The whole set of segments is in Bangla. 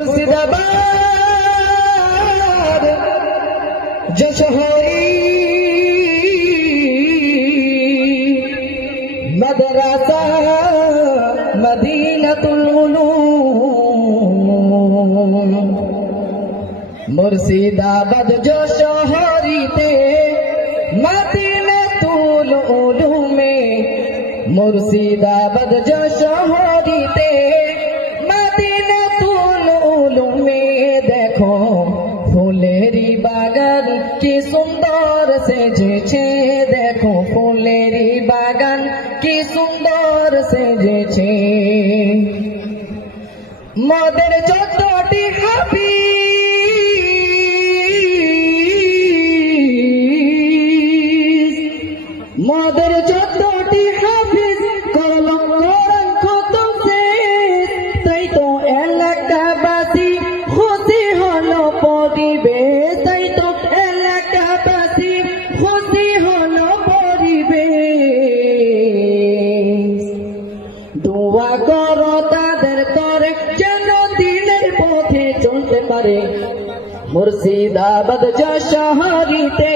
মুর্শিদাবাদ যশোহরি মাদ্রাসা মদিনাতুল উলুম মুর্শিদাবাদ যশোহরিতে মদিনাতুল উলুমে মুর্শিদাবাদ যশোহরিতে মদিনাতুল উলুমে দেখো ফুলেরি বাগান কি সুন্দর সেজেছে দেখো ফুলেরি বাগান কি সুন্দর সেজেছে মদের যতটি হাফিজ মদের যতটি হাফিজ কলম কোরআন খতম শেষ তাই তো এলাকাবাসী খুশি হলো পরিবেশ তাই তো এলাকাবাসী খুশি হলো পরিবেশ দোয়া করো তাদের তরে যেন দিনের পথে চলতে পারে মুর্শিদাবাদ যশোহরিতে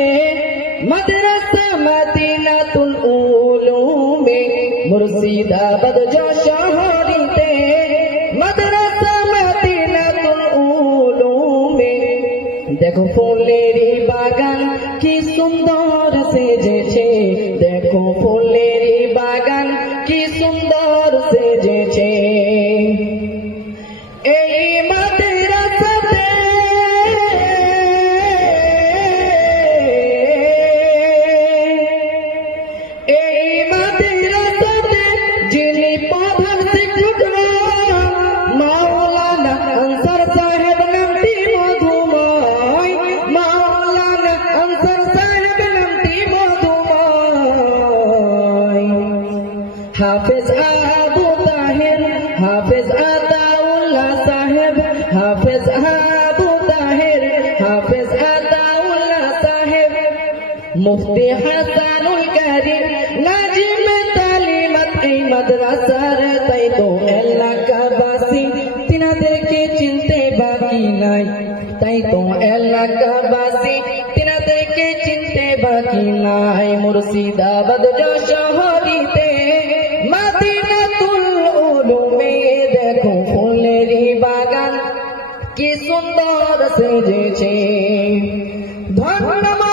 মাদ্রাসা মদিনাতুল উলুমে মুর্শিদাবাদ যশোহরিতে মাদ্রাসা মদিনাতুল উলুমে দেখো ফুলেরি বাগান কি সুন্দর সেজেছে দেখো ফুলেরি বাগান কি সুন্দর সেজেছে এই মাদ্রাসাতে এই মাদ্রাসাতে যিনি প্রধান শিক্ষক মাওলানা আনসার সাহেব নামটি মধুময় মাওলানা আনসার সাহেব নামটি মধুময় হাফেজ আবু তাহের হাফেজ আতাউল্লাহ সাহেব হাফেজ আবু তাহের হাফেজ আতাউল্লাহ সাহেব মুফতি হাসানুল কারীম নাজিম তালিমাত এই মাদ্রাসার তাই তো এলাকাবাসী তিনাদেরকে চিনতে বাকি নাই তাই তো এলাকাবাসী তিনাদেরকে চিনতে বাকি নাই মুর্শিদাবাদ যশোহরিতে মদিনাতুল উলুমে দেখো ফুলেরি বাগান কি সুন্দর সেজেছে ধন্যবাদ।